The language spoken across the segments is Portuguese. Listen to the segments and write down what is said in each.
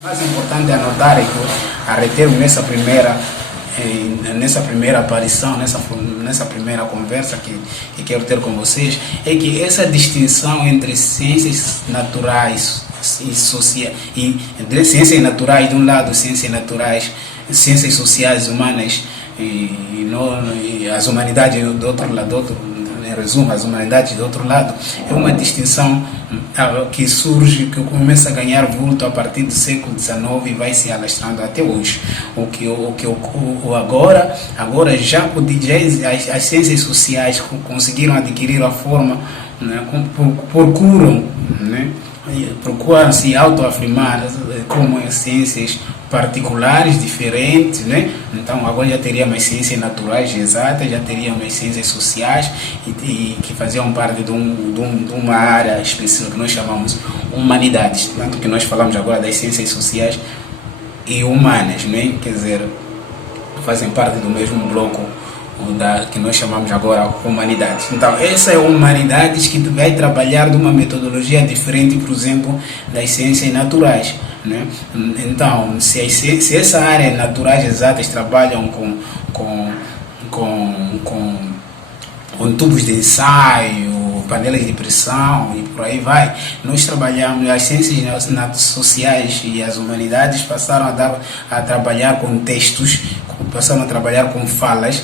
Mais importante anotar é que a reter nessa primeira aparição, nessa primeira conversa que quero ter com vocês, é que essa distinção entre ciências naturais e sociais, entre ciências naturais de um lado, ciências naturais, ciências sociais humanas e as humanidades do outro lado, em resumo, as humanidades do outro lado, é uma distinção que surge, que começa a ganhar vulto a partir do século XIX e vai se alastrando até hoje. Agora já as ciências sociais conseguiram adquirir a forma, né, procuram se autoafirmar como ciências particulares, diferentes, né? Então agora já teria mais ciências naturais exatas, já teria mais ciências sociais e que faziam parte de uma área específica que nós chamamos humanidades, tanto que nós falamos agora das ciências sociais e humanas, né? Quer dizer, fazem parte do mesmo bloco que nós chamamos agora humanidades. Então, essa é a humanidades que vai trabalhar de uma metodologia diferente, por exemplo, das ciências naturais, né? Então, se essa área naturais exatas trabalham com tubos de ensaio, panelas de pressão e por aí vai, nós trabalhamos, as ciências sociais e as humanidades passaram a trabalhar com textos, passaram a trabalhar com falas,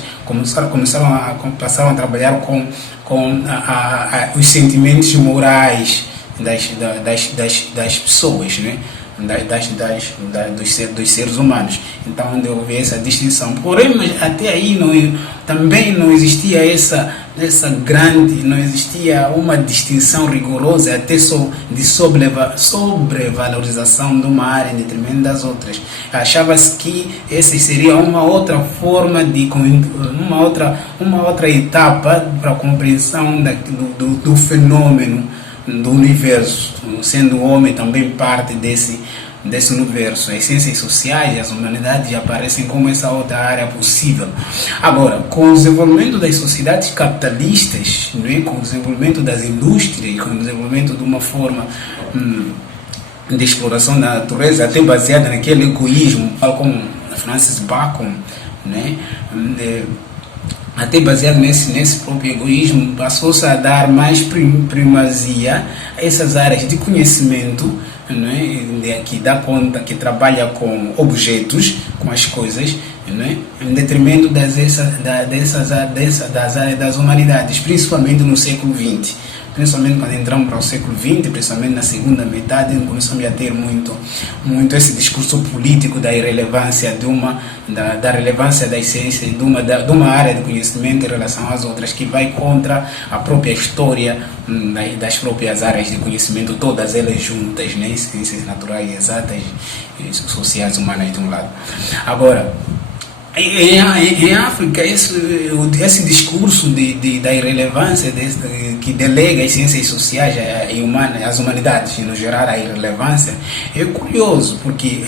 passaram a trabalhar com os sentimentos morais das pessoas, né? Dos seres humanos. Então, onde houve essa distinção. Porém, mas até aí também não existia não existia uma distinção rigorosa até de sobrevalorização de uma área em detrimento das outras. Achava-se que essa seria uma outra forma uma outra etapa para a compreensão do fenômeno do universo, sendo o homem também parte desse universo. As ciências sociais e as humanidades aparecem como essa outra área possível. Agora, com o desenvolvimento das sociedades capitalistas, né, com o desenvolvimento das indústrias, com o desenvolvimento de uma forma de exploração da natureza, até baseada naquele egoísmo, tal como Francis Bacon, né, até baseado nesse próprio egoísmo, passou-se a dar mais primazia a essas áreas de conhecimento, né, que dá conta, que trabalha com objetos, com as coisas, né, em detrimento das áreas das humanidades, principalmente no século XX. Principalmente quando entramos para o século XX, principalmente na segunda metade, começamos a ter muito esse discurso político da irrelevância da relevância das ciências, de uma área de conhecimento em relação às outras, que vai contra a própria história das próprias áreas de conhecimento, todas elas juntas, né? Ciências naturais, exatas, sociais, humanas de um lado. Agora, em África, esse discurso da irrelevância que delega as ciências sociais e humanas, as humanidades, no geral, a irrelevância, é curioso, porque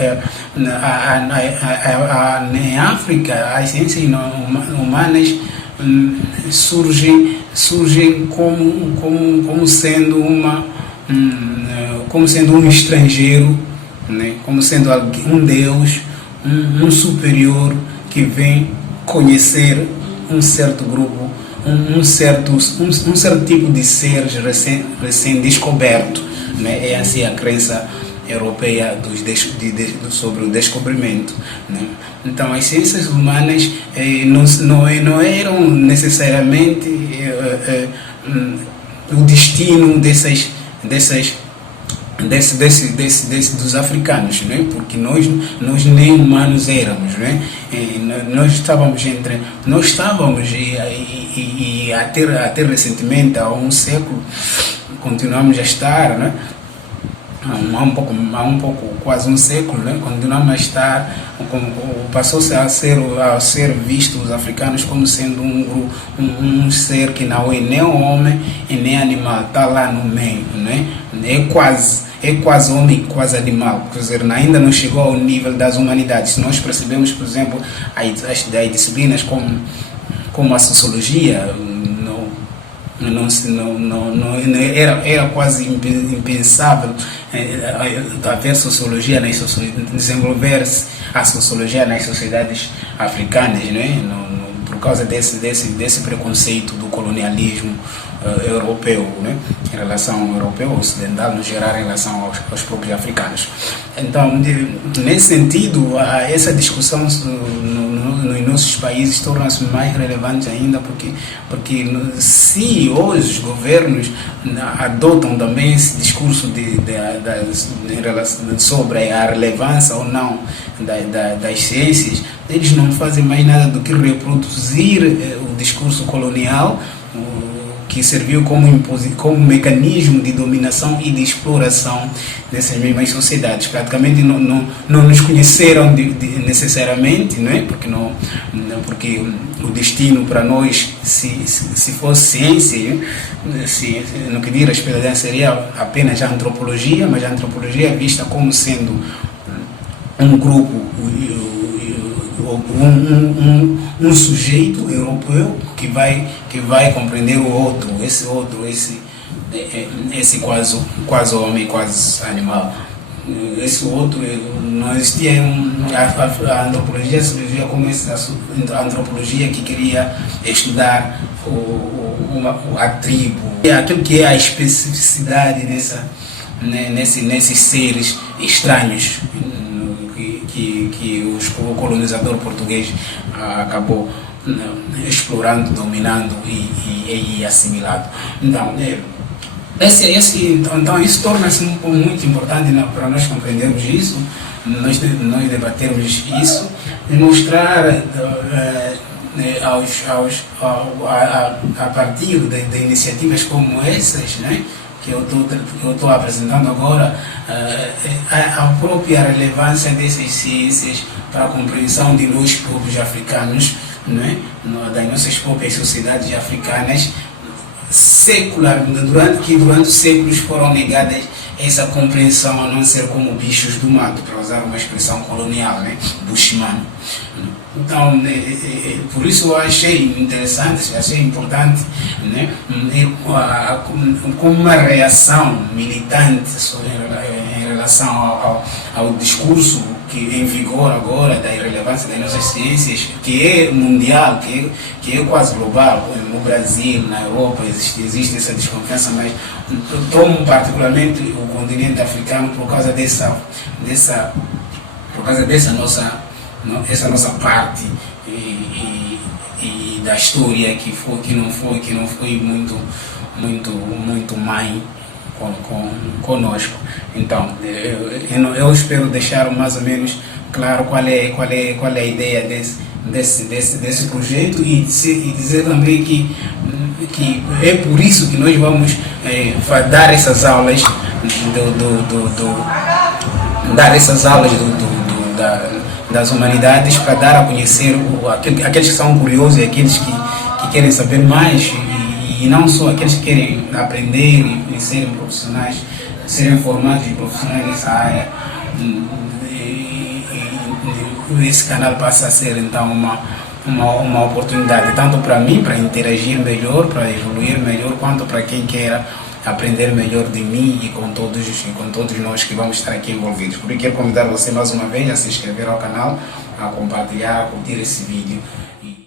em África as ciências humanas surgem como sendo um estrangeiro, né? Como sendo um Deus, um superior, que vem conhecer um certo grupo, um certo tipo de seres recém-descoberto, né? É assim a crença europeia sobre o descobrimento, né? Então, as ciências humanas não eram necessariamente o destino dos africanos, né? Porque nós nem humanos éramos, né? Nós estávamos e até recentemente, há um século, continuamos a estar, né? Há um pouco, quase um século, né? Continuamos a estar, passou-se a ser visto os africanos como sendo um ser que não é nem homem e nem animal, está lá no meio, né? É quase homem, quase animal, quer dizer, ainda não chegou ao nível das humanidades. Se nós percebemos, por exemplo, as disciplinas como a sociologia, era quase impensável haver sociologia desenvolver-se a sociologia nas sociedades africanas, não é? Por causa desse preconceito do colonialismo europeu, né? Em relação ao europeu ocidental, no geral, em relação aos próprios africanos. Então, nesse sentido, essa discussão nos nossos países torna-se mais relevante ainda, porque se hoje os governos adotam também esse discurso sobre a relevância ou não das ciências, eles não fazem mais nada do que reproduzir o discurso colonial, que serviu como mecanismo de dominação e de exploração dessas mesmas sociedades. Praticamente não nos conheceram necessariamente, não é? Porque o destino para nós, se fosse ciência, no que diz respeito, seria apenas a antropologia, mas a antropologia é vista como sendo um grupo, um sujeito europeu que vai compreender o outro, esse quase homem, quase animal. Esse outro não existia. A antropologia se vivia como a antropologia que queria estudar a tribo, aquilo que é a especificidade nesses seres estranhos que o colonizador português acabou explorando, dominando e assimilado. Então, então isso torna-se muito importante para nós compreendermos isso, nós debatermos isso e mostrar a partir de iniciativas como essas, né, que eu estou apresentando agora, a própria relevância dessas ciências para a compreensão de nós próprios africanos, não é? Das nossas próprias sociedades africanas, durante séculos foram negadas essa compreensão, a não ser como bichos do mato, para usar uma expressão colonial, né? Bushman. Então, por isso eu achei interessante, achei importante, né? Como uma reação militante em relação ao discurso que em vigor agora da irrelevância das nossas ciências, que é mundial, que é quase global. No Brasil, na Europa existe essa desconfiança, mas tomo particularmente o continente africano por causa dessa nossa parte e da história que não foi muito mãe conosco. Então, eu espero deixar mais ou menos claro qual é a ideia desse projeto e dizer também que é por isso que nós vamos dar essas aulas das humanidades, para dar a conhecer aqueles que são curiosos e aqueles que querem saber mais, e não só aqueles que querem aprender e serem profissionais, serem formados e profissionais nessa área. Esse canal passa a ser então uma oportunidade tanto para mim, para interagir melhor, para evoluir melhor, quanto para quem queira aprender melhor de mim e com todos nós que vamos estar aqui envolvidos. Por isso quero convidar você mais uma vez a se inscrever ao canal, a compartilhar, a curtir esse vídeo.